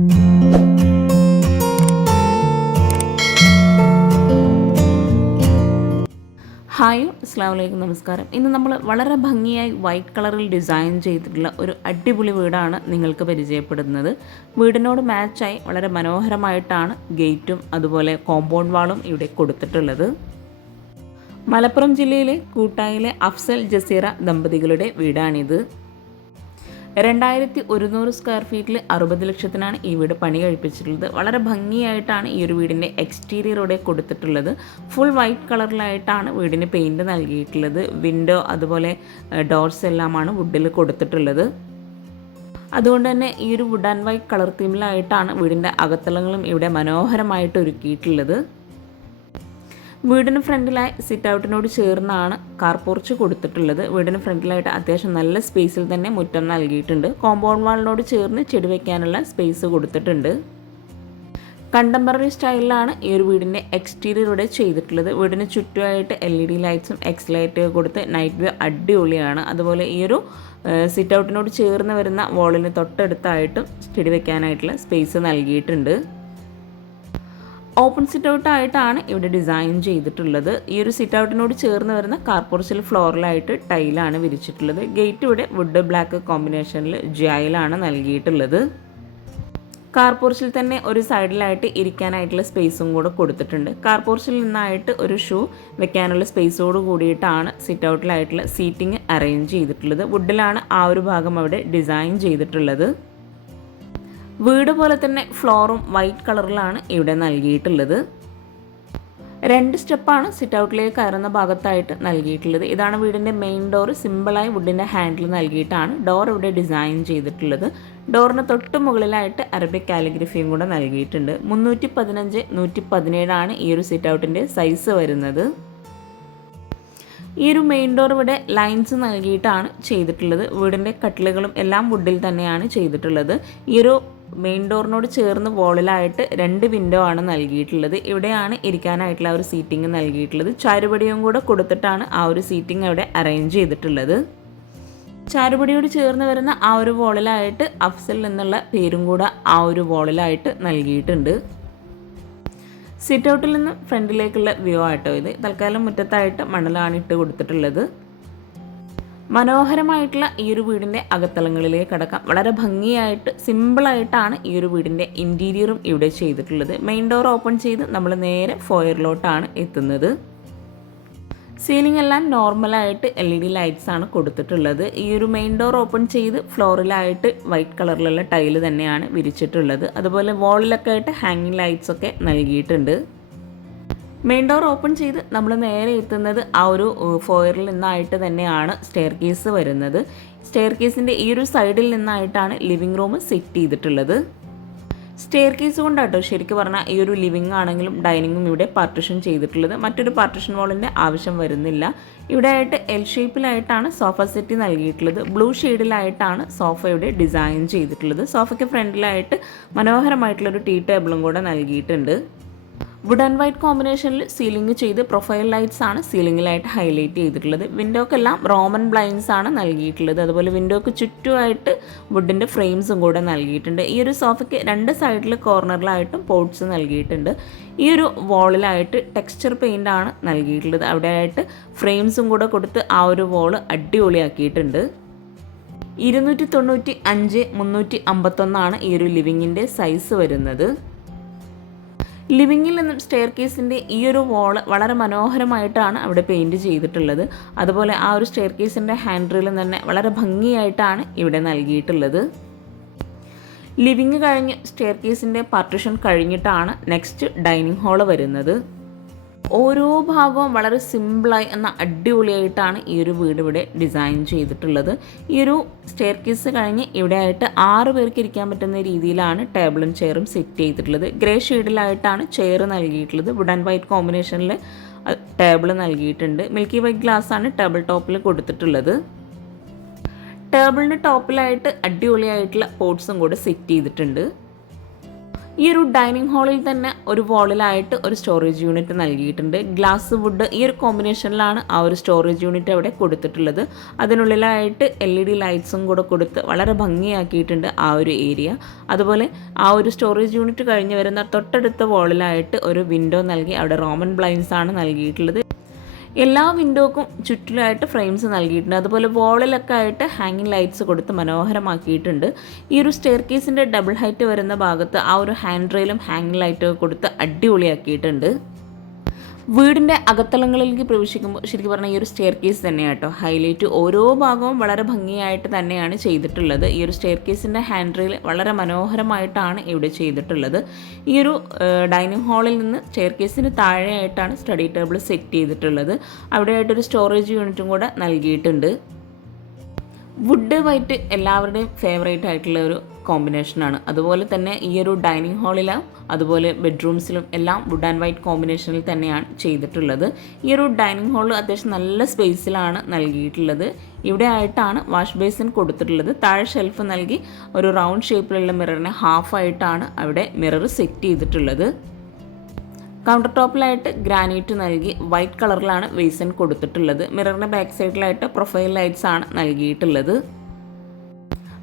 Hi അസ്സലാമു അലൈക്കും നമസ്കാരം. ഇന്ന് നമ്മൾ വളരെ ഭംഗിയായി വൈറ്റ് കളറിൽ ഡിസൈൻ ചെയ്തിട്ടുള്ള ഒരു അടിപൊളി വീടാണ് നിങ്ങൾക്ക് പരിചയപ്പെടുന്നത്. വീടിനോട് മാച്ചായി വളരെ മനോഹരമായിട്ടാണ് ഗേറ്റും അതുപോലെ കോമ്പൗണ്ട് വാളും ഇവിടെ കൊടുത്തിട്ടുള്ളത്. മലപ്പുറം ജില്ലയിലെ കൂട്ടായിലെ അഫ്സൽ ജസീറ ദമ്പതികളുടെ വീടാണിത്. 2100 സ്ക്വയർ ഫീറ്റിൽ 60 ലക്ഷത്തിനാണ് ഈ വീട് പണി കഴിപ്പിച്ചിട്ടുള്ളത്. വളരെ ഭംഗിയായിട്ടാണ് ഈ ഒരു വീടിൻ്റെ എക്സ്റ്റീരിയറോടെ കൊടുത്തിട്ടുള്ളത്. ഫുൾ വൈറ്റ് കളറിലായിട്ടാണ് വീടിന് പെയിൻറ് നൽകിയിട്ടുള്ളത്. വിൻഡോ അതുപോലെ ഡോർസ് എല്ലാമാണ് വുഡിൽ കൊടുത്തിട്ടുള്ളത്. അതുകൊണ്ട് തന്നെ ഈ ഒരു വുഡ് ആൻഡ് വൈറ്റ് കളർ തീമിലായിട്ടാണ് വീടിൻ്റെ അകത്തളങ്ങളും ഇവിടെ മനോഹരമായിട്ട് ഒരുക്കിയിട്ടുള്ളത്. വീടിന് ഫ്രണ്ടിലായി സിറ്റ് ഔട്ടിനോട് ചേർന്നാണ് കാർ പോർച്ച് കൊടുത്തിട്ടുള്ളത്. വീടിന് ഫ്രണ്ടിലായിട്ട് അത്യാവശ്യം നല്ല സ്പേസിൽ തന്നെ മുറ്റം നൽകിയിട്ടുണ്ട്. കോമ്പൗണ്ട് വാളിനോട് ചേർന്ന് ചെടി വയ്ക്കാനുള്ള സ്പേസ് കൊടുത്തിട്ടുണ്ട്. കണ്ടംപററി സ്റ്റൈലിലാണ് ഈ ഒരു വീടിൻ്റെ എക്സ്റ്റീരിയറോടെ ചെയ്തിട്ടുള്ളത്. വീടിന് ചുറ്റുമായിട്ട് LED ലൈറ്റ്സും എക്സ് ലൈറ്റ് കൊടുത്ത് നൈറ്റ് വ്യൂ അടിപൊളിയാണ്. അതുപോലെ ഈ ഒരു സിറ്റ് ഔട്ടിനോട് ചേർന്ന് വരുന്ന വാളിന് തൊട്ടടുത്തായിട്ടും ചെടി വയ്ക്കാനായിട്ടുള്ള സ്പേസ് നൽകിയിട്ടുണ്ട്. ഓപ്പൺ സിറ്റ് ഔട്ടായിട്ടാണ് ഇവിടെ ഡിസൈൻ ചെയ്തിട്ടുള്ളത്. ഈ ഒരു സിറ്റ് ഔട്ടിനോട് ചേർന്ന് വരുന്ന കാർപോർച്ചിൽ ഫ്ലോറിലായിട്ട് ടൈലാണ് വിരിച്ചിട്ടുള്ളത്. ഗേറ്റ് ഇവിടെ വുഡ് ബ്ലാക്ക് കോമ്പിനേഷനിൽ ജയിലാണ് നൽകിയിട്ടുള്ളത്. കാർപോർച്ചിൽ തന്നെ ഒരു സൈഡിലായിട്ട് ഇരിക്കാനായിട്ടുള്ള സ്പേസും കൂടെ കൊടുത്തിട്ടുണ്ട്. കാർപോർച്ചിൽ നിന്നായിട്ട് ഒരു ഷൂ വെക്കാനുള്ള സ്പേസോട് കൂടിയിട്ടാണ് സിറ്റ് ഔട്ടിലായിട്ടുള്ള സീറ്റിംഗ് അറേഞ്ച് ചെയ്തിട്ടുള്ളത്. വുഡിലാണ് ആ ഒരു ഭാഗം അവിടെ ഡിസൈൻ ചെയ്തിട്ടുള്ളത്. വീട് പോലെ തന്നെ ഫ്ലോറും വൈറ്റ് കളറിലാണ് ഇവിടെ നൽകിയിട്ടുള്ളത്. 2 സ്റ്റെപ്പാണ് സിറ്റ് ഔട്ടിലേക്ക് കയറുന്ന ഭാഗത്തായിട്ട് നൽകിയിട്ടുള്ളത്. ഇതാണ് വീടിൻ്റെ മെയിൻ ഡോർ. സിമ്പിളായി വുഡിൻ്റെ ഹാൻഡിൽ നൽകിയിട്ടാണ് ഡോർ ഇവിടെ ഡിസൈൻ ചെയ്തിട്ടുള്ളത്. ഡോറിന് തൊട്ട് മുകളിലായിട്ട് അറബിക് കാലിഗ്രഫിയും കൂടെ നൽകിയിട്ടുണ്ട്. 315 117 ആണ് ഈ ഒരു സിറ്റ് ഔട്ടിൻ്റെ സൈസ് വരുന്നത്. ഈ ഒരു മെയിൻ ഡോർ ഇവിടെ ലൈൻസ് നൽകിയിട്ടാണ് ചെയ്തിട്ടുള്ളത്. വീടിൻ്റെ കട്ടിലുകളും എല്ലാം വുഡിൽ തന്നെയാണ് ചെയ്തിട്ടുള്ളത്. ഈ ഒരു മെയിൻ ഡോറിനോട് ചേർന്ന് വോളിലായിട്ട് 2 വിൻഡോ ആണ് നൽകിയിട്ടുള്ളത്. ഇവിടെയാണ് ഇരിക്കാനായിട്ടുള്ള ഒരു സീറ്റിംഗ് നൽകിയിട്ടുള്ളത്. ചാരുപടിയും കൂടെ കൊടുത്തിട്ടാണ് ആ ഒരു സീറ്റിംഗ് അവിടെ അറേഞ്ച് ചെയ്തിട്ടുള്ളത്. ചാരുപടിയോട് ചേർന്ന് വരുന്ന ആ ഒരു വോളിലായിട്ട് അഫ്സൽ എന്നുള്ള പേരും കൂടെ ആ ഒരു വോളിലായിട്ട് നൽകിയിട്ടുണ്ട്. സിറ്റ് ഔട്ടിൽ നിന്ന് ഫ്രണ്ടിലേക്കുള്ള വ്യൂ ആയിട്ടോ ഇത്. തൽക്കാലം മുറ്റത്തായിട്ട് മണലാണ് ഇട്ട് കൊടുത്തിട്ടുള്ളത്. മനോഹരമായിട്ടുള്ള ഈ ഒരു വീടിൻ്റെ അകത്തളങ്ങളിലേക്ക് കടക്കാം. വളരെ ഭംഗിയായിട്ട് സിമ്പിളായിട്ടാണ് ഈ ഒരു വീടിൻ്റെ ഇൻറ്റീരിയറും ഇവിടെ ചെയ്തിട്ടുള്ളത്. മെയിൻ ഡോർ ഓപ്പൺ ചെയ്ത് നമ്മൾ നേരെ ഫോയറിലോട്ടാണ് എത്തുന്നത്. സീലിംഗ് എല്ലാം നോർമലായിട്ട് LED ലൈറ്റ്സ് ആണ് കൊടുത്തിട്ടുള്ളത്. ഈ ഒരു മെയിൻ ഡോർ ഓപ്പൺ ചെയ്ത് ഫ്ലോറിലായിട്ട് വൈറ്റ് കളറിലുള്ള ടൈല് തന്നെയാണ് വിരിച്ചിട്ടുള്ളത്. അതുപോലെ വോളിലൊക്കെ ആയിട്ട് ഹാങ്ങിങ് ലൈറ്റ്സ് ഒക്കെ നൽകിയിട്ടുണ്ട്. മെയിൻ ഡോർ ഓപ്പൺ ചെയ്ത് നമ്മൾ നേരെ എത്തുന്നത് ആ ഒരു ഫോയറിൽ നിന്നായിട്ട് തന്നെയാണ് സ്റ്റെയർ കേസ് വരുന്നത്. സ്റ്റെയർ കേസിൻ്റെ ഈ ഒരു സൈഡിൽ നിന്നായിട്ടാണ് ലിവിങ് റൂം സെറ്റ് ചെയ്തിട്ടുള്ളത്. സ്റ്റെയർ കേസ് കൊണ്ടാട്ടോ ശരിക്കും പറഞ്ഞാൽ ഈ ഒരു ലിവിങ് ആണെങ്കിലും ഡൈനിങ്ങും ഇവിടെ പാർട്ടിഷൻ ചെയ്തിട്ടുള്ളത്. മറ്റൊരു പാർട്ടിഷൻ വാളിൻ്റെ ആവശ്യം വരുന്നില്ല. ഇവിടെ ആയിട്ട് L ഷേപ്പിലായിട്ടാണ് സോഫ സെറ്റ് നൽകിയിട്ടുള്ളത്. ബ്ലൂ ഷെയ്ഡിലായിട്ടാണ് സോഫ ഇവിടെ ഡിസൈൻ ചെയ്തിട്ടുള്ളത്. സോഫയ്ക്ക് ഫ്രണ്ടിലായിട്ട് മനോഹരമായിട്ടുള്ളൊരു ടീ ടേബിളും കൂടെ നൽകിയിട്ടുണ്ട്. വുഡ് ആൻഡ് വൈറ്റ് കോമ്പിനേഷനിൽ സീലിംഗ് ചെയ്ത് പ്രൊഫൈൽ ലൈറ്റ്സ് ആണ് സീലിംഗിലായിട്ട് ഹൈലൈറ്റ് ചെയ്തിട്ടുള്ളത്. വിൻഡോക്കെല്ലാം റോമൻ ബ്ലൈൻഡ്സ് ആണ് നൽകിയിട്ടുള്ളത്. അതുപോലെ വിൻഡോക്ക് ചുറ്റുമായിട്ട് വുഡിൻ്റെ ഫ്രെയിംസും കൂടെ നൽകിയിട്ടുണ്ട്. ഈ ഒരു സോഫയ്ക്ക് 2 സൈഡിൽ കോർണറിലായിട്ടും പോട്ട്സ് നൽകിയിട്ടുണ്ട്. ഈ ഒരു വാളിലായിട്ട് ടെക്സ്ചർ പെയിൻ്റ് ആണ് നൽകിയിട്ടുള്ളത്. അവിടെ ആയിട്ട് ഫ്രെയിംസും കൂടെ കൊടുത്ത് ആ ഒരു വാള് അടിപൊളിയാക്കിയിട്ടുണ്ട്. 295 351 ഈ ഒരു ലിവിങ്ങിൻ്റെ സൈസ് വരുന്നത്. ലിവിങ്ങിൽ നിന്നും സ്റ്റെയർ കേസിൻ്റെ ഈ ഒരു വാള് വളരെ മനോഹരമായിട്ടാണ് അവിടെ പെയിൻറ് ചെയ്തിട്ടുള്ളത്. അതുപോലെ ആ ഒരു സ്റ്റെയർ കേസിൻ്റെ ഹാൻഡ് റെയിലും തന്നെ വളരെ ഭംഗിയായിട്ടാണ് ഇവിടെ നൽകിയിട്ടുള്ളത്. ലിവിങ് കഴിഞ്ഞ് സ്റ്റെയർ കേസിൻ്റെ പാർട്ടിഷൻ കഴിഞ്ഞിട്ടാണ് നെക്സ്റ്റ് ഡൈനിങ് ഹാള് വരുന്നത്. ഓരോ ഭാഗവും വളരെ സിമ്പിളായി എന്നാൽ അടിപൊളിയായിട്ടാണ് ഈ ഒരു വീട് ഇവിടെ ഡിസൈൻ ചെയ്തിട്ടുള്ളത്. ഈ ഒരു സ്റ്റെയർ കേസ് കഴിഞ്ഞ് ഇവിടെ ആയിട്ട് 6 പേർക്ക് ഇരിക്കാൻ പറ്റുന്ന രീതിയിലാണ് ടേബിളും ചെയറും സെറ്റ് ചെയ്തിട്ടുള്ളത്. ഗ്രേ ഷെയ്ഡിലായിട്ടാണ് ചെയർ നൽകിയിട്ടുള്ളത്. വുഡ് ആൻഡ് വൈറ്റ് കോമ്പിനേഷനിൽ ടേബിൾ നൽകിയിട്ടുണ്ട്. മിൽക്കി വൈറ്റ് ഗ്ലാസ് ആണ് ടേബിൾ ടോപ്പിൽ കൊടുത്തിട്ടുള്ളത്. ടേബിളിന് ടോപ്പിലായിട്ട് അടിപൊളിയായിട്ടുള്ള പോട്ട്സും കൂടെ സെറ്റ് ചെയ്തിട്ടുണ്ട്. ഈ ഒരു ഡൈനിങ് ഹാളിൽ തന്നെ ഒരു വാളിലായിട്ട് ഒരു സ്റ്റോറേജ് യൂണിറ്റ് നൽകിയിട്ടുണ്ട്. ഗ്ലാസ് വുഡ് ഈ ഒരു കോമ്പിനേഷനിലാണ് ആ ഒരു സ്റ്റോറേജ് യൂണിറ്റ് അവിടെ കൊടുത്തിട്ടുള്ളത്. അതിനുള്ളിലായിട്ട് LED ലൈറ്റ്സും കൂടെ കൊടുത്ത് വളരെ ഭംഗിയാക്കിയിട്ടുണ്ട് ആ ഒരു ഏരിയ. അതുപോലെ ആ ഒരു സ്റ്റോറേജ് യൂണിറ്റ് കഴിഞ്ഞ് വരുന്ന തൊട്ടടുത്ത വാളിലായിട്ട് ഒരു വിൻഡോ നൽകി അവിടെ റോമൻ ബ്ലൈൻഡ്സ് ആണ് നൽകിയിട്ടുള്ളത്. എല്ലാ വിൻഡോക്കും ചുറ്റിലായിട്ട് ഫ്രെയിംസ് നൽകിയിട്ടുണ്ട്. അതുപോലെ വോളിലൊക്കെ ആയിട്ട് ഹാങ്ങിങ് ലൈറ്റ്സ് കൊടുത്ത് മനോഹരമാക്കിയിട്ടുണ്ട്. ഈ ഒരു സ്റ്റെയർ കേസിൻ്റെ ഡബിൾ ഹൈറ്റ് വരുന്ന ഭാഗത്ത് ആ ഒരു ഹാൻഡ് റെയിലും ഹാങ്ങിങ് ലൈറ്റൊക്കെ കൊടുത്ത് അടിപൊളിയാക്കിയിട്ടുണ്ട്. വീടിൻ്റെ അകത്തളങ്ങളിലേക്ക് പ്രവേശിക്കുമ്പോൾ ശരിക്കും പറഞ്ഞാൽ ഈ ഒരു സ്റ്റെയർ കേസ് തന്നെയാണ് കേട്ടോ ഹൈലൈറ്റ്. ഓരോ ഭാഗവും വളരെ ഭംഗിയായിട്ട് തന്നെയാണ് ചെയ്തിട്ടുള്ളത്. ഈ ഒരു സ്റ്റെയർ കേസിൻ്റെ ഹാൻഡ് റെയിൽ വളരെ മനോഹരമായിട്ടാണ് ഇവിടെ ചെയ്തിട്ടുള്ളത്. ഈ ഒരു ഡൈനിങ് ഹാളിൽ നിന്ന് സ്റ്റെയർ കേസിന് താഴെയായിട്ടാണ് സ്റ്റഡി ടേബിൾ സെറ്റ് ചെയ്തിട്ടുള്ളത്. അവിടെയായിട്ടൊരു സ്റ്റോറേജ് യൂണിറ്റും കൂടെ നൽകിയിട്ടുണ്ട്. വുഡ് വൈറ്റ് എല്ലാവരുടെയും ഫേവറേറ്റ് ആയിട്ടുള്ള ഒരു കോമ്പിനേഷനാണ്. അതുപോലെ തന്നെ ഈ ഒരു ഡൈനിങ് ഹാളിലും അതുപോലെ ബെഡ്റൂംസിലും എല്ലാം വുഡ് ആൻഡ് വൈറ്റ് കോമ്പിനേഷനിൽ തന്നെയാണ് ചെയ്തിട്ടുള്ളത്. ഈ ഒരു ഡൈനിങ് ഹാൾ അത്യാവശ്യം നല്ല സ്പേസിലാണ് നൽകിയിട്ടുള്ളത്. ഇവിടെ ആയിട്ടാണ് വാഷ് ബേസിൻ കൊടുത്തിട്ടുള്ളത്. താഴെ ഷെൽഫ് നൽകി ഒരു റൗണ്ട് ഷേപ്പിലുള്ള മിററിനെ ഹാഫായിട്ടാണ് അവിടെ മിറർ സെറ്റ് ചെയ്തിട്ടുള്ളത്. കൗണ്ടർ ടോപ്പിലായിട്ട് ഗ്രാനൈറ്റ് നൽകി വൈറ്റ് കളറിലാണ് വേസൻ കൊടുത്തിട്ടുള്ളത്. മിററിൻ്റെ ബാക്ക് സൈഡിലായിട്ട് പ്രൊഫൈൽ ലൈറ്റ്സ് ആണ് നൽകിയിട്ടുള്ളത്.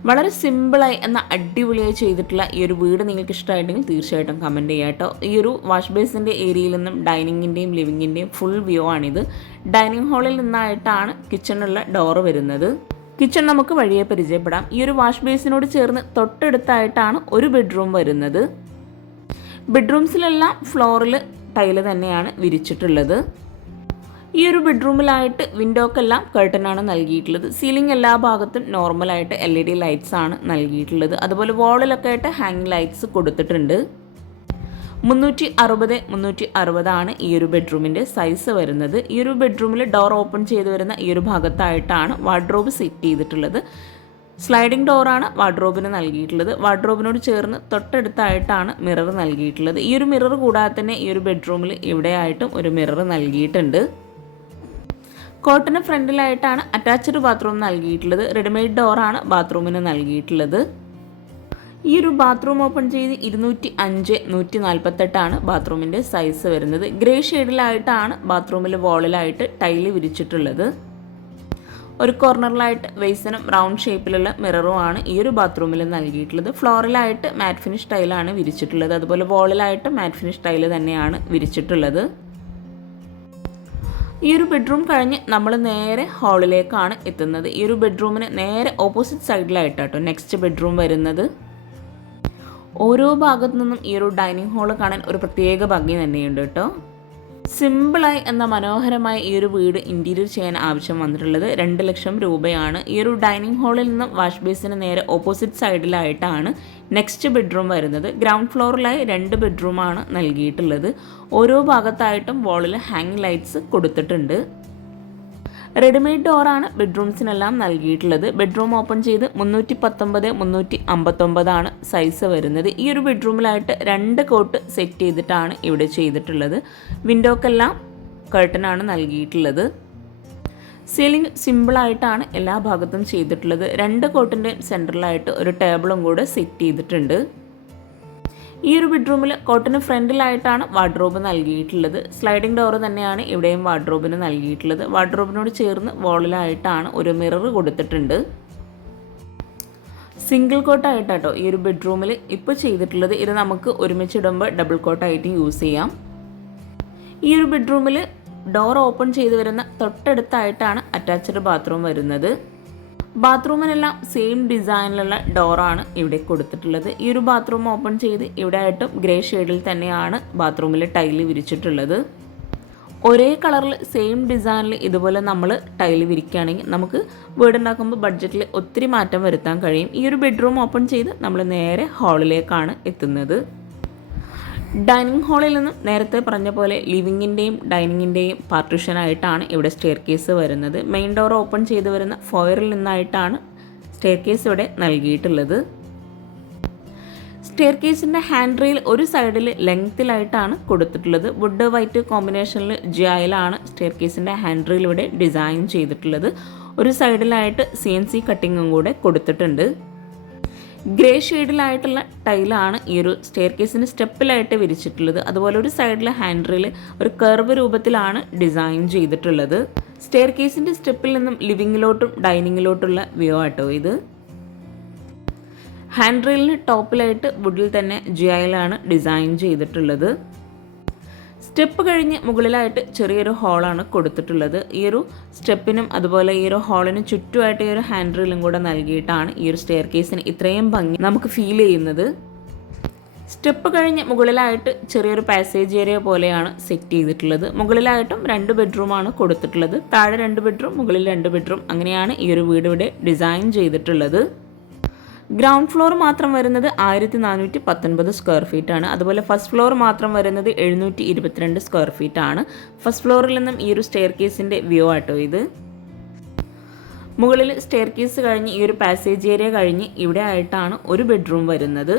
വളരെ സിമ്പിളായി എന്നാൽ അടിപൊളിയായി ചെയ്തിട്ടുള്ള ഈ ഒരു വീട് നിങ്ങൾക്ക് ഇഷ്ടമായിട്ടുണ്ടെങ്കിൽ തീർച്ചയായിട്ടും കമൻറ്റ് ചെയ്യാം കേട്ടോ. ഈ ഒരു വാഷ് ബേസിൻ്റെ ഏരിയയിൽ നിന്നും ഡൈനിങ്ങിൻ്റെയും ലിവിങ്ങിൻ്റെയും ഫുൾ വ്യൂ ആണിത്. ഡൈനിങ് ഹാളിൽ നിന്നായിട്ടാണ് കിച്ചണിലുള്ള ഡോറ് വരുന്നത്. കിച്ചൺ നമുക്ക് വഴിയെ പരിചയപ്പെടാം. ഈ ഒരു വാഷ് ബേസിനോട് ചേർന്ന് തൊട്ടടുത്തായിട്ടാണ് ഒരു ബെഡ്റൂം വരുന്നത്. ബെഡ്റൂംസിലെല്ലാം ഫ്ലോറിൽ ടൈല് തന്നെയാണ് വിരിച്ചിട്ടുള്ളത്. ഈ ഒരു ബെഡ്റൂമിലായിട്ട് വിൻഡോക്കെല്ലാം കർട്ടനാണ് നൽകിയിട്ടുള്ളത്. സീലിംഗ് എല്ലാ ഭാഗത്തും നോർമലായിട്ട് LED ലൈറ്റ്സ് ആണ് നൽകിയിട്ടുള്ളത്. അതുപോലെ വാളിലൊക്കെ ആയിട്ട് ഹാങ്ങിങ് ലൈറ്റ്സ് കൊടുത്തിട്ടുണ്ട്. 360 ആണ് ഈ ഒരു ബെഡ്റൂമിൻ്റെ സൈസ് വരുന്നത്. ഈ ഒരു ബെഡ്റൂമിൽ ഡോർ ഓപ്പൺ ചെയ്ത് വരുന്ന ഈ ഒരു ഭാഗത്തായിട്ടാണ് വാർഡ്രോബ് സെറ്റ് ചെയ്തിട്ടുള്ളത്. സ്ലൈഡിംഗ് ഡോറാണ് വാർഡ്രോബിന് നൽകിയിട്ടുള്ളത്. വാർഡ്രോബിനോട് ചേർന്ന് തൊട്ടടുത്തായിട്ടാണ് മിറർ നൽകിയിട്ടുള്ളത്. ഈ ഒരു മിറർ കൂടാതെ തന്നെ ഈ ഒരു ബെഡ്റൂമിൽ ഇവിടെയായിട്ടും ഒരു മിറർ നൽകിയിട്ടുണ്ട്. കോട്ടന് ഫ്രണ്ടിലായിട്ടാണ് അറ്റാച്ച്ഡ് ബാത്റൂം നൽകിയിട്ടുള്ളത്. റെഡിമെയ്ഡ് ഡോറാണ് ബാത്റൂമിന് നൽകിയിട്ടുള്ളത്. ഈ ഒരു ബാത്റൂം ഓപ്പൺ ചെയ്ത് 205 148 ബാത്റൂമിൻ്റെ സൈസ് വരുന്നത്. ഗ്രേ ഷെയ്ഡിലായിട്ടാണ് ബാത്റൂമിൽ വാളിലായിട്ട് ടൈല് വിരിച്ചിട്ടുള്ളത്. ഒരു കോർണറിലായിട്ട് വേസനും റൗണ്ട് ഷേപ്പിലുള്ള മിററുമാണ് ഈ ഒരു ബാത്റൂമിൽ നൽകിയിട്ടുള്ളത്. ഫ്ലോറിലായിട്ട് മാറ്റ് ഫിനിഷ് ടൈലാണ് വിരിച്ചിട്ടുള്ളത്. അതുപോലെ വാളിലായിട്ട് മാറ്റ് ഫിനിഷ് ടൈല് തന്നെയാണ് വിരിച്ചിട്ടുള്ളത്. ഈ ഒരു ബെഡ്റൂം കഴിഞ്ഞ് നമ്മൾ നേരെ ഹാളിലേക്കാണ് എത്തുന്നത്. ഈ ഒരു ബെഡ്റൂമിന് നേരെ ഓപ്പോസിറ്റ് സൈഡിലായിട്ടാട്ടോ നെക്സ്റ്റ് ബെഡ്റൂം വരുന്നത്. ഓരോ ഭാഗത്തു നിന്നും ഈ ഒരു ഡൈനിങ് ഹാൾ കാണാൻ ഒരു പ്രത്യേക ഭംഗി തന്നെയുണ്ട് കേട്ടോ. സിമ്പിളായി എന്ന മനോഹരമായ ഈ ഒരു വീട് ഇൻറ്റീരിയർ ചെയ്യാൻ ആവശ്യം വന്നിട്ടുള്ളത് 2 ലക്ഷം രൂപയാണ്. ഈ ഒരു ഡൈനിങ് ഹാളിൽ നിന്ന് വാഷ് ബേസിന് നേരെ ഓപ്പോസിറ്റ് സൈഡിലായിട്ടാണ് നെക്സ്റ്റ് ബെഡ്റൂം വരുന്നത്. ഗ്രൗണ്ട് ഫ്ലോറിലായി 2 ബെഡ്റൂമാണ് നൽകിയിട്ടുള്ളത്. ഓരോ ഭാഗത്തായിട്ടും വാളിൽ ഹാങ്ങിങ് ലൈറ്റ്സ് കൊടുത്തിട്ടുണ്ട്. റെഡിമെയ്ഡ് ഡോറാണ് ബെഡ്റൂംസിനെല്ലാം നൽകിയിട്ടുള്ളത്. ബെഡ്റൂം ഓപ്പൺ ചെയ്ത് 319 359 സൈസ് വരുന്നത്. ഈ ഒരു ബെഡ്റൂമിലായിട്ട് 2 കോട്ട് സെറ്റ് ചെയ്തിട്ടാണ് ഇവിടെ ചെയ്തിട്ടുള്ളത്. വിൻഡോക്കെല്ലാം കർട്ടനാണ് നൽകിയിട്ടുള്ളത്. സീലിംഗ് സിമ്പിളായിട്ടാണ് എല്ലാ ഭാഗത്തും ചെയ്തിട്ടുള്ളത്. 2 കോട്ടിൻ്റെ സെൻറ്ററിലായിട്ട് ഒരു ടേബിളും കൂടെ സെറ്റ് ചെയ്തിട്ടുണ്ട്. ഈ ഒരു ബെഡ്റൂമിൽ കോട്ടിന് ഫ്രണ്ടിലായിട്ടാണ് വാർഡ്രോബ് നൽകിയിട്ടുള്ളത്. സ്ലൈഡിംഗ് ഡോറ് തന്നെയാണ് ഇവിടെയും വാർഡ്രോബിന് നൽകിയിട്ടുള്ളത്. വാർഡ്രോബിനോട് ചേർന്ന് വാളിലായിട്ടാണ് ഒരു മിറർ കൊടുത്തിട്ടുണ്ട്. സിംഗിൾ കോട്ടായിട്ടാട്ടോ ഈ ഒരു ബെഡ്റൂമിൽ ഇപ്പോൾ ചെയ്തിട്ടുള്ളത്. ഇത് നമുക്ക് ഒരുമിച്ചിടുമ്പോൾ ഡബിൾ കോട്ടായിട്ട് യൂസ് ചെയ്യാം. ഈ ഒരു ബെഡ്റൂമിൽ ഡോർ ഓപ്പൺ ചെയ്ത് വരുന്ന തൊട്ടടുത്തായിട്ടാണ് അറ്റാച്ച്ഡ് ബാത്റൂം വരുന്നത്. ബാത്റൂമിനെല്ലാം സെയിം ഡിസൈനിലുള്ള ഡോറാണ് ഇവിടെ കൊടുത്തിട്ടുള്ളത്. ഈ ഒരു ബാത്റൂം ഓപ്പൺ ചെയ്ത് ഇവിടെ ആയിട്ടും ഗ്രേ ഷെയ്ഡിൽ തന്നെയാണ് ബാത്റൂമിൽ ടൈല് വിരിച്ചിട്ടുള്ളത്. ഒരേ കളറിൽ സെയിം ഡിസൈനിൽ ഇതുപോലെ നമ്മൾ ടൈല് വിരിക്കുകയാണെങ്കിൽ നമുക്ക് വീടുണ്ടാക്കുമ്പോൾ ബഡ്ജറ്റിൽ ഒത്തിരി മാറ്റം വരുത്താൻ കഴിയും. ഈ ഒരു ബെഡ്റൂം ഓപ്പൺ ചെയ്ത് നമ്മൾ നേരെ ഹാളിലേക്കാണ് എത്തുന്നത്. ഡൈനിങ് ഹാളിൽ നിന്നും നേരത്തെ പറഞ്ഞ പോലെ ലിവിങ്ങിൻ്റെയും ഡൈനിങ്ങിൻ്റെയും പാർട്ടീഷനായിട്ടാണ് ഇവിടെ സ്റ്റെയർ കേസ് വരുന്നത്. മെയിൻ ഡോർ ഓപ്പൺ ചെയ്ത് വരുന്ന ഫോയറിൽ നിന്നായിട്ടാണ് സ്റ്റെയർ കേസ് ഇവിടെ നൽകിയിട്ടുള്ളത്. സ്റ്റെയർ കേസിൻ്റെ ഹാൻഡ് റെയിൽ ഒരു സൈഡിൽ ലെങ്ത്തിലായിട്ടാണ് കൊടുത്തിട്ടുള്ളത്. വുഡ് വൈറ്റ് കോമ്പിനേഷനിൽ ജിയായിലാണ് സ്റ്റെയർ കേസിൻ്റെ ഹാൻഡ് റെയിൽ ഇവിടെ ഡിസൈൻ ചെയ്തിട്ടുള്ളത്. ഒരു സൈഡിലായിട്ട് CNC കട്ടിങ്ങും കൂടെ കൊടുത്തിട്ടുണ്ട്. ഗ്രേ ഷെയ്ഡിലായിട്ടുള്ള ടൈലാണ് ഈ ഒരു സ്റ്റെയർ കേസിന് സ്റ്റെപ്പിലായിട്ട് വിരിച്ചിട്ടുള്ളത്. അതുപോലെ ഒരു സൈഡിലെ ഹാൻഡ് റെയിൽ ഒരു കർവ് രൂപത്തിലാണ് ഡിസൈൻ ചെയ്തിട്ടുള്ളത്. സ്റ്റെയർ കേസിൻ്റെ സ്റ്റെപ്പിൽ നിന്നും ലിവിങ്ങിലോട്ടും ഡൈനിങ്ങിലോട്ടുള്ള വ്യൂ ആട്ടോ ഇത്. ഹാൻഡ് റെയിലിന് ടോപ്പിലായിട്ട് വുഡിൽ തന്നെ ജിയയിലാണ് ഡിസൈൻ ചെയ്തിട്ടുള്ളത്. സ്റ്റെപ്പ് കഴിഞ്ഞ് മുകളിലായിട്ട് ചെറിയൊരു ഹോളാണ് കൊടുത്തിട്ടുള്ളത്. ഈ ഒരു സ്റ്റെപ്പിനും അതുപോലെ ഈ ഒരു ഹോളിന് ചുറ്റുമായിട്ട് ഈ ഒരു ഹാൻഡ് റെയിലും കൂടെ നൽകിയിട്ടാണ് ഈ ഒരു സ്റ്റെയർ കേസിന് ഇത്രയും ഭംഗി നമുക്ക് ഫീൽ ചെയ്യുന്നത്. സ്റ്റെപ്പ് കഴിഞ്ഞ് മുകളിലായിട്ട് ചെറിയൊരു പാസേജ് ഏരിയ പോലെയാണ് സെറ്റ് ചെയ്തിട്ടുള്ളത്. മുകളിലായിട്ടും 2 ബെഡ്റൂമാണ് കൊടുത്തിട്ടുള്ളത്. താഴെ 2 ബെഡ്റൂം, മുകളിൽ 2 ബെഡ്റൂം, അങ്ങനെയാണ് ഈ ഒരു വീട് ഇവിടെ ഡിസൈൻ ചെയ്തിട്ടുള്ളത്. ഗ്രൗണ്ട് ഫ്ലോർ മാത്രം വരുന്നത് 1419 സ്ക്വയർ ഫീറ്റ് ആണ്. അതുപോലെ ഫസ്റ്റ് ഫ്ലോർ മാത്രം വരുന്നത് 722 സ്ക്വയർ ഫീറ്റ് ആണ്. ഫസ്റ്റ് ഫ്ലോറിൽ നിന്നും ഈ ഒരു സ്റ്റെയർ കേസിൻ്റെ വ്യൂ ആട്ടോ ഇത്. മുകളിൽ സ്റ്റെയർ കേസ് കഴിഞ്ഞ് ഈ ഒരു പാസേജ് ഏരിയ കഴിഞ്ഞ് ഇവിടെ ആയിട്ടാണ് ഒരു ബെഡ്റൂം വരുന്നത്.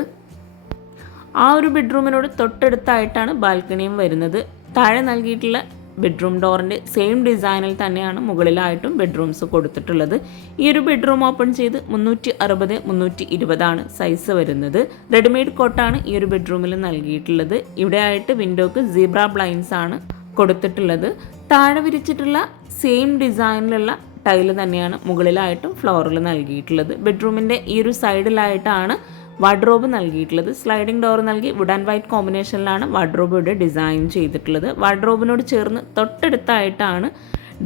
ആ ഒരു ബെഡ്റൂമിനോട് തൊട്ടടുത്തായിട്ടാണ് ബാൽക്കണിയും വരുന്നത്. താഴെ നൽകിയിട്ടുള്ള ബെഡ്റൂം ഡോറിൻ്റെ സെയിം ഡിസൈനിൽ തന്നെയാണ് മുകളിലായിട്ടും ബെഡ്റൂംസ് കൊടുത്തിട്ടുള്ളത്. ഈ ഒരു ബെഡ്റൂം ഓപ്പൺ ചെയ്ത് 360-320 സൈസ് വരുന്നത്. റെഡിമെയ്ഡ് കോട്ടാണ് ഈ ഒരു ബെഡ്റൂമിൽ നൽകിയിട്ടുള്ളത്. ഇവിടെ ആയിട്ട് വിൻഡോക്ക് സീബ്ര ബ്ലൈൻഡ്സ് ആണ് കൊടുത്തിട്ടുള്ളത്. താഴെ വിരിച്ചിട്ടുള്ള സെയിം ഡിസൈനിലുള്ള ടൈല് തന്നെയാണ് മുകളിലായിട്ടും ഫ്ലോറിൽ നൽകിയിട്ടുള്ളത്. ബെഡ്റൂമിൻ്റെ ഈ ഒരു സൈഡിലായിട്ടാണ് വാർഡ്രോബ് നൽകിയിട്ടുള്ളത്. സ്ലൈഡിംഗ് ഡോർ നൽകി വുഡ് ആൻഡ് വൈറ്റ് കോമ്പിനേഷനിലാണ് വാർഡ്രോബ് ഇവിടെ ഡിസൈൻ ചെയ്തിട്ടുള്ളത്. വാർഡ്രോബിനോട് ചേർന്ന് തൊട്ടടുത്തായിട്ടാണ്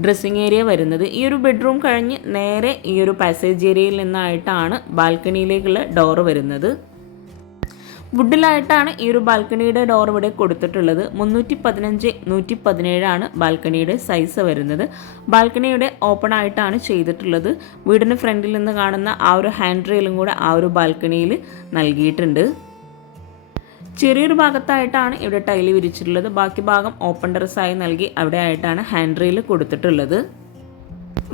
ഡ്രസ്സിംഗ് ഏരിയ വരുന്നത്. ഈ ഒരു ബെഡ്റൂം കഴിഞ്ഞ് നേരെ ഈ ഒരു പാസേജ് ഏരിയയിൽ നിന്നായിട്ടാണ് ബാൽക്കണിയിലേക്കുള്ള ഡോറ് വരുന്നത്. വുഡിലായിട്ടാണ് ഈ ഒരു ബാൽക്കണിയുടെ ഡോർ ഇവിടെ കൊടുത്തിട്ടുള്ളത്. 315-117 ആണ് ബാൽക്കണിയുടെ സൈസ് വരുന്നത്. ബാൽക്കണിയുടെ ഓപ്പൺ ആയിട്ടാണ് ചെയ്തിട്ടുള്ളത്. വീടിന് ഫ്രണ്ടിൽ നിന്ന് കാണുന്ന ആ ഒരു ഹാൻഡ് റെയിലും കൂടെ ആ ഒരു ബാൽക്കണിയിൽ നൽകിയിട്ടുണ്ട്. ചെറിയൊരു ഭാഗത്തായിട്ടാണ് ഇവിടെ ടൈല് വിരിച്ചിട്ടുള്ളത്. ബാക്കി ഭാഗം ഓപ്പൺ ടെറസായി നൽകി അവിടെ ആയിട്ടാണ് ഹാൻഡ് റെയിൽ കൊടുത്തിട്ടുള്ളത്.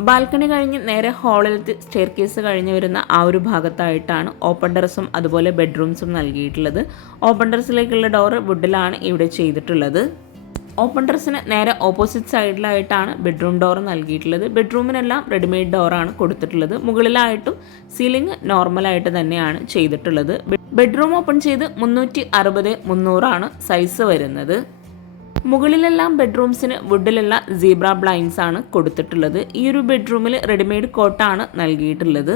ബാൽക്കണി കഴിഞ്ഞ് നേരെ ഹാളിലത്തെ സ്റ്റെയർ കേസ് കഴിഞ്ഞ് വരുന്ന ആ ഒരു ഭാഗത്തായിട്ടാണ് ഓപ്പൺ ടെറസും അതുപോലെ ബെഡ്റൂംസും നൽകിയിട്ടുള്ളത്. ഓപ്പൺ ടെറസിലേക്കുള്ള ഡോറ് വുഡിലാണ് ഇവിടെ ചെയ്തിട്ടുള്ളത്. ഓപ്പൺ ടെറസിന് നേരെ ഓപ്പോസിറ്റ് സൈഡിലായിട്ടാണ് ബെഡ്റൂം ഡോർ നൽകിയിട്ടുള്ളത്. ബെഡ്റൂമിനെല്ലാം റെഡിമെയ്ഡ് ഡോറാണ് കൊടുത്തിട്ടുള്ളത്. മുകളിലായിട്ടും സീലിംഗ് നോർമലായിട്ട് തന്നെയാണ് ചെയ്തിട്ടുള്ളത്. ബെഡ്റൂം ഓപ്പൺ ചെയ്ത് 360-300 സൈസ് വരുന്നത്. മുകളിലെല്ലാം ബെഡ്റൂംസിന് വുഡിലുള്ള സീബ്ര ബ്ലൈൻഡ്സ് ആണ് കൊടുത്തിട്ടുള്ളത്. ഈ ഒരു ബെഡ്റൂമിൽ റെഡിമെയ്ഡ് കോട്ടാണ് നൽകിയിട്ടുള്ളത്.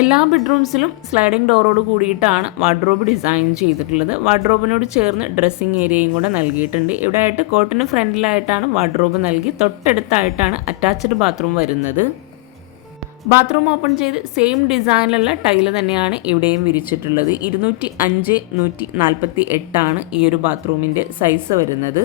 എല്ലാ ബെഡ്റൂംസിലും സ്ലൈഡിംഗ് ഡോറോട് കൂടിയിട്ടാണ് വാർഡ്രോബ് ഡിസൈൻ ചെയ്തിട്ടുള്ളത്. വാർഡ്രോബിനോട് ചേർന്ന് ഡ്രസ്സിംഗ് ഏരിയയും കൂടെ നൽകിയിട്ടുണ്ട്. ഇവിടെ ആയിട്ട് കോട്ടിന് ഫ്രണ്ടിലായിട്ടാണ് വാർഡ്രോബ് നൽകി തൊട്ടടുത്തായിട്ടാണ് അറ്റാച്ച്ഡ് ബാത്റൂം വരുന്നത്. ബാത്റൂം ഓപ്പൺ ചെയ്ത് സെയിം ഡിസൈനിലുള്ള ടൈല് തന്നെയാണ് ഇവിടെയും വിരിച്ചിട്ടുള്ളത്. 205-148 ഈ ഒരു ബാത്റൂമിൻ്റെ സൈസ് വരുന്നത്.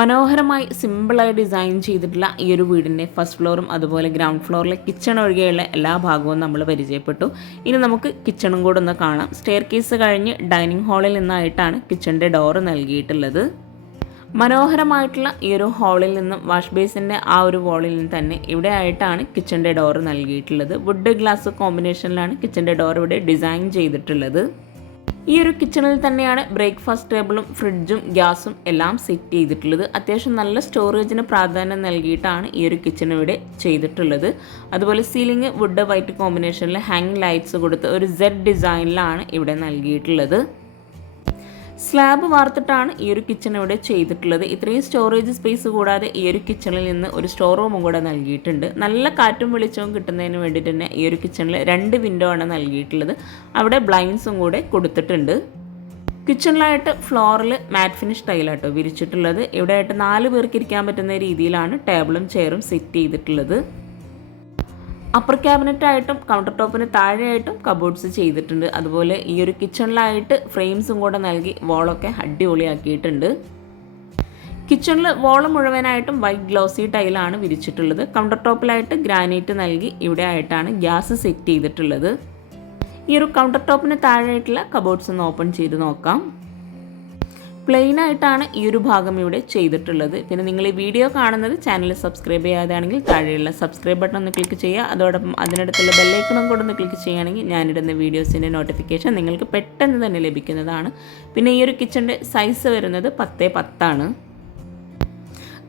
മനോഹരമായി സിമ്പിളായി ഡിസൈൻ ചെയ്തിട്ടുള്ള ഈ ഒരു വീടിൻ്റെ ഫസ്റ്റ് ഫ്ലോറും അതുപോലെ ഗ്രൗണ്ട് ഫ്ലോറിലെ കിച്ചൺ ഒഴികെയുള്ള എല്ലാ ഭാഗവും നമ്മൾ പരിചയപ്പെട്ടു. ഇനി നമുക്ക് കിച്ചണും കൂടെ ഒന്ന് കാണാം. സ്റ്റെയർ കേസ് കഴിഞ്ഞ് ഡൈനിങ് ഹാളിൽ നിന്നായിട്ടാണ് കിച്ചണിൻ്റെ ഡോറ് നൽകിയിട്ടുള്ളത്. മനോഹരമായിട്ടുള്ള ഈ ഒരു ഹാളിൽ നിന്നും വാഷ് ബേസിൻ്റെ ആ ഒരു വാളിൽ നിന്ന് തന്നെ ഇവിടെ ആയിട്ടാണ് കിച്ചൻ്റെ ഡോർ നൽകിയിട്ടുള്ളത്. വുഡ് ഗ്ലാസ് കോമ്പിനേഷനിലാണ് കിച്ചൻ്റെ ഡോർ ഇവിടെ ഡിസൈൻ ചെയ്തിട്ടുള്ളത്. ഈ ഒരു കിച്ചണിൽ തന്നെയാണ് ബ്രേക്ക്ഫാസ്റ്റ് ടേബിളും ഫ്രിഡ്ജും ഗ്യാസും എല്ലാം സെറ്റ് ചെയ്തിട്ടുള്ളത്. അത്യാവശ്യം നല്ല സ്റ്റോറേജിന് പ്രാധാന്യം നൽകിയിട്ടാണ് ഈ ഒരു കിച്ചൺ ഇവിടെ ചെയ്തിട്ടുള്ളത്. അതുപോലെ സീലിംഗ് വുഡ് വൈറ്റ് കോമ്പിനേഷനിൽ ഹാങ്ങിങ് ലൈറ്റ്സ് കൊടുത്ത് ഒരു Z ഡിസൈനിലാണ് ഇവിടെ നൽകിയിട്ടുള്ളത്. സ്ലാബ് വാർത്തിട്ടാണ് ഈ ഒരു കിച്ചൺ ഇവിടെ ചെയ്തിട്ടുള്ളത്. ഇത്രയും സ്റ്റോറേജ് സ്പേസ് കൂടാതെ ഈ ഒരു കിച്ചണിൽ നിന്ന് ഒരു സ്റ്റോർ റൂമും കൂടെ നൽകിയിട്ടുണ്ട്. നല്ല കാറ്റും വെളിച്ചവും കിട്ടുന്നതിന് വേണ്ടിയിട്ട് തന്നെ ഈ ഒരു കിച്ചണിൽ 2 വിൻഡോ ആണ് നൽകിയിട്ടുള്ളത്. അവിടെ ബ്ലൈൻഡ്സും കൂടെ കൊടുത്തിട്ടുണ്ട്. കിച്ചണിലായിട്ട് ഫ്ലോറിൽ മാറ്റ് ഫിനിഷ് ടൈലാട്ടോ വിരിച്ചിട്ടുള്ളത്. ഇവിടെ ആയിട്ട് 4 പേർക്ക് ഇരിക്കാൻ പറ്റുന്ന രീതിയിലാണ് ടേബിളും ചെയറും സെറ്റ് ചെയ്തിട്ടുള്ളത്. അപ്പർ ക്യാബിനറ്റായിട്ടും കൗണ്ടർ ടോപ്പിന് താഴെയായിട്ടും കബോർഡ്സ് ചെയ്തിട്ടുണ്ട്. അതുപോലെ ഈ ഒരു കിച്ചണിലായിട്ട് ഫ്രെയിംസും കൂടെ നൽകി വോളൊക്കെ അടിപൊളിയാക്കിയിട്ടുണ്ട്. കിച്ചണിൽ വോള് മുഴുവനായിട്ടും വൈറ്റ് ഗ്ലോസി ടൈലാണ് വിരിച്ചിട്ടുള്ളത്. കൗണ്ടർ ടോപ്പിലായിട്ട് ഗ്രാനൈറ്റ് നൽകി ഇവിടെ ആയിട്ടാണ് ഗ്യാസ് സെറ്റ് ചെയ്തിട്ടുള്ളത്. ഈ ഒരു കൗണ്ടർ ടോപ്പിന് താഴെയായിട്ടുള്ള കബോർഡ്സ് ഒന്ന് ഓപ്പൺ ചെയ്ത് നോക്കാം. പ്ലെയിൻ ആയിട്ടാണ് ഈ ഒരു ഭാഗം ഇവിടെ ചെയ്തിട്ടുള്ളത്. പിന്നെ നിങ്ങൾ ഈ വീഡിയോ കാണുന്നത് ചാനൽ സബ്സ്ക്രൈബ് ചെയ്യാതെയാണെങ്കിൽ താഴെയുള്ള സബ്സ്ക്രൈബ് ബട്ടൺ ഒന്ന് ക്ലിക്ക് ചെയ്യുക. അതോടൊപ്പം അതിനടുത്തുള്ള ബെല്ലൈക്കണും കൂടെ ഒന്ന് ക്ലിക്ക് ചെയ്യുകയാണെങ്കിൽ ഞാനിടുന്ന വീഡിയോസിൻ്റെ നോട്ടിഫിക്കേഷൻ നിങ്ങൾക്ക് പെട്ടെന്ന് തന്നെ ലഭിക്കുന്നതാണ്. പിന്നെ ഈ ഒരു കിച്ചണിൻ്റെ സൈസ് വരുന്നത് 10x10 ആണ്.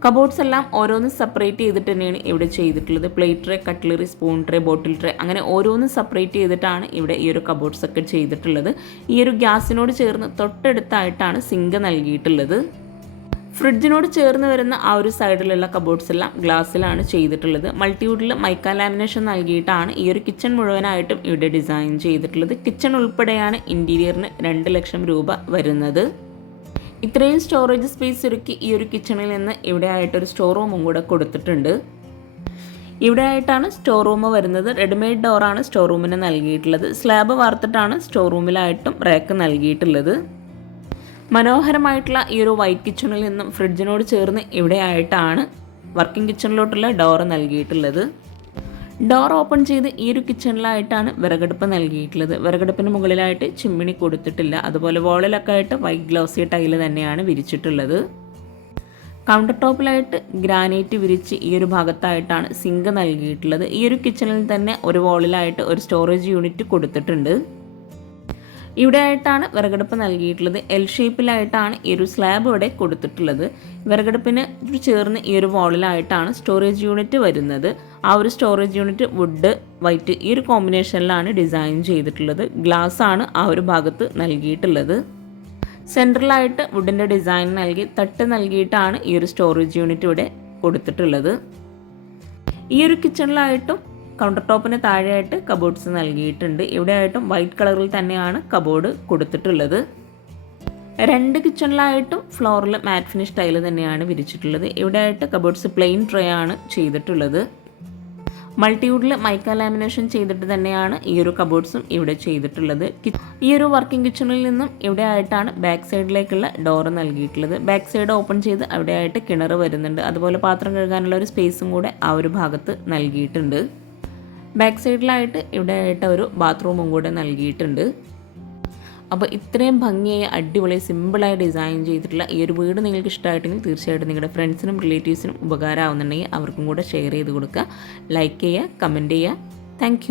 കബോർഡ്സ് എല്ലാം ഓരോന്നും സെപ്പറേറ്റ് ചെയ്തിട്ട് തന്നെയാണ് ഇവിടെ ചെയ്തിട്ടുള്ളത്. Plate tray, cutlery, spoon tray, bottle tray അങ്ങനെ ഓരോന്നും സെപ്പറേറ്റ് ചെയ്തിട്ടാണ് ഇവിടെ ഈ ഒരു കബോർഡ്സ് ഒക്കെ ചെയ്തിട്ടുള്ളത്. ഈ ഒരു ഗ്യാസിനോട് ചേർന്ന് തൊട്ടടുത്തായിട്ടാണ് സിങ്ക് നൽകിയിട്ടുള്ളത്. ഫ്രിഡ്ജിനോട് ചേർന്ന് വരുന്ന ആ ഒരു സൈഡിലുള്ള കബോർഡ്സ് എല്ലാം ഗ്ലാസ്സിലാണ് ചെയ്തിട്ടുള്ളത്. മൾട്ടിവുഡിൽ മൈക്ക ലാമിനേഷൻ നൽകിയിട്ടാണ് ഈ ഒരു കിച്ചൺ മുഴുവനായിട്ടും ഇവിടെ ഡിസൈൻ ചെയ്തിട്ടുള്ളത്. കിച്ചൺ ഉൾപ്പെടെയാണ് ഇൻറ്റീരിയറിന് 2 ലക്ഷം രൂപ വരുന്നത്. ഇത്രയും സ്റ്റോറേജ് സ്പേസ് ഒരുക്കി ഈ ഒരു കിച്ചണിൽ നിന്ന് ഇവിടെ ആയിട്ടൊരു സ്റ്റോർ റൂമും കൂടെ കൊടുത്തിട്ടുണ്ട്. ഇവിടെ ആയിട്ടാണ് സ്റ്റോർ റൂം വരുന്നത്. റെഡിമെയ്ഡ് ഡോറാണ് സ്റ്റോർ റൂമിന് നൽകിയിട്ടുള്ളത്. സ്ലാബ് വാർത്തിട്ടാണ് സ്റ്റോർ റൂമിലായിട്ടും റാക്ക് നൽകിയിട്ടുള്ളത്. മനോഹരമായിട്ടുള്ള ഈ ഒരു വൈറ്റ് കിച്ചണിൽ നിന്നും ഫ്രിഡ്ജിനോട് ചേർന്ന് ഇവിടെ ആയിട്ടാണ് വർക്കിംഗ് കിച്ചണിലോട്ടുള്ള ഡോറ് നൽകിയിട്ടുള്ളത്. ഡോർ ഓപ്പൺ ചെയ്ത് ഈ ഒരു കിച്ചണിലായിട്ടാണ് വിറകടുപ്പ് നൽകിയിട്ടുള്ളത്. വിറകടുപ്പിന് മുകളിലായിട്ട് ചിമ്മിണി കൊടുത്തിട്ടില്ല. അതുപോലെ വോളിലൊക്കെ ആയിട്ട് വൈറ്റ് ഗ്ലോസി ടൈല് തന്നെയാണ് വിരിച്ചിട്ടുള്ളത്. കൗണ്ടർ ടോപ്പിലായിട്ട് ഗ്രാനൈറ്റ് വിരിച്ച് ഈ ഒരു ഭാഗത്തായിട്ടാണ് സിങ്ക് നൽകിയിട്ടുള്ളത്. ഈ ഒരു കിച്ചണിൽ തന്നെ ഒരു വോളിലായിട്ട് ഒരു സ്റ്റോറേജ് യൂണിറ്റ് കൊടുത്തിട്ടുണ്ട്. ഇവിടെ ആയിട്ടാണ് വിറകടുപ്പ് നൽകിയിട്ടുള്ളത്. എൽ ഷേപ്പിലായിട്ടാണ് ഈ ഒരു സ്ലാബ് ഇവിടെ കൊടുത്തിട്ടുള്ളത്. വിറകടുപ്പിന് ചേർന്ന് ഈ ഒരു വാളിലായിട്ടാണ് സ്റ്റോറേജ് യൂണിറ്റ് വരുന്നത്. ആ ഒരു സ്റ്റോറേജ് യൂണിറ്റ് വുഡ്, വൈറ്റ് ഈ ഒരു കോമ്പിനേഷനിലാണ് ഡിസൈൻ ചെയ്തിട്ടുള്ളത്. ഗ്ലാസ് ആണ് ആ ഒരു ഭാഗത്ത് നൽകിയിട്ടുള്ളത്. സെൻട്രലായിട്ട് വുഡിൻ്റെ ഡിസൈൻ നൽകി തട്ട് നൽകിയിട്ടാണ് ഈ ഒരു സ്റ്റോറേജ് യൂണിറ്റ് ഇവിടെ കൊടുത്തിട്ടുള്ളത്. ഈ ഒരു കിച്ചണിലായിട്ടും കൗണ്ടർ ടോപ്പിന് താഴെയായിട്ട് കബോർഡ്സ് നൽകിയിട്ടുണ്ട്. ഇവിടെ ആയിട്ടും വൈറ്റ് കളറിൽ തന്നെയാണ് കബോർഡ് കൊടുത്തിട്ടുള്ളത്. 2 കിച്ചണിലായിട്ടും ഫ്ലോറിൽ മാറ്റ് ഫിനിഷ് ടൈല് തന്നെയാണ് വിരിച്ചിട്ടുള്ളത്. ഇവിടെ ആയിട്ട് കബോർഡ്സ് പ്ലെയിൻ ട്രേ ആണ് ചെയ്തിട്ടുള്ളത്. മൾട്ടിവുഡിൽ മൈക്ക ലാമിനേഷൻ ചെയ്തിട്ട് തന്നെയാണ് ഈ ഒരു കബോർഡ്സും ഇവിടെ ചെയ്തിട്ടുള്ളത്. ഈ ഒരു വർക്കിംഗ് കിച്ചണിൽ നിന്നും ഇവിടെ ആയിട്ടാണ് ബാക്ക് സൈഡിലേക്കുള്ള ഡോറ് നൽകിയിട്ടുള്ളത്. ബാക്ക് സൈഡ് ഓപ്പൺ ചെയ്ത് അവിടെ ആയിട്ട് കിണർ വരുന്നുണ്ട്. അതുപോലെ പാത്രം കഴുകാനുള്ള ഒരു സ്പേസും കൂടെ ആ ഒരു ഭാഗത്ത് നൽകിയിട്ടുണ്ട്. ബാക്ക് സൈഡിലായിട്ട് ഇവിടെ ആയിട്ട് ഒരു ബാത്റൂമും കൂടെ നൽകിയിട്ടുണ്ട്. അപ്പോൾ ഇത്രയും ഭംഗിയായി അടിപൊളി സിമ്പിളായി ഡിസൈൻ ചെയ്തിട്ടുള്ള ഈ ഒരു വീട് നിങ്ങൾക്ക് ഇഷ്ടമായിട്ടെങ്കിൽ തീർച്ചയായിട്ടും നിങ്ങളുടെ ഫ്രണ്ട്സിനും റിലേറ്റീവ്സിനും ഉപകാരമാവുന്നുണ്ടെങ്കിൽ അവർക്കും കൂടെ ഷെയർ ചെയ്ത് കൊടുക്കുക. ലൈക്ക് ചെയ്യുക, കമൻറ്റ് ചെയ്യുക. താങ്ക്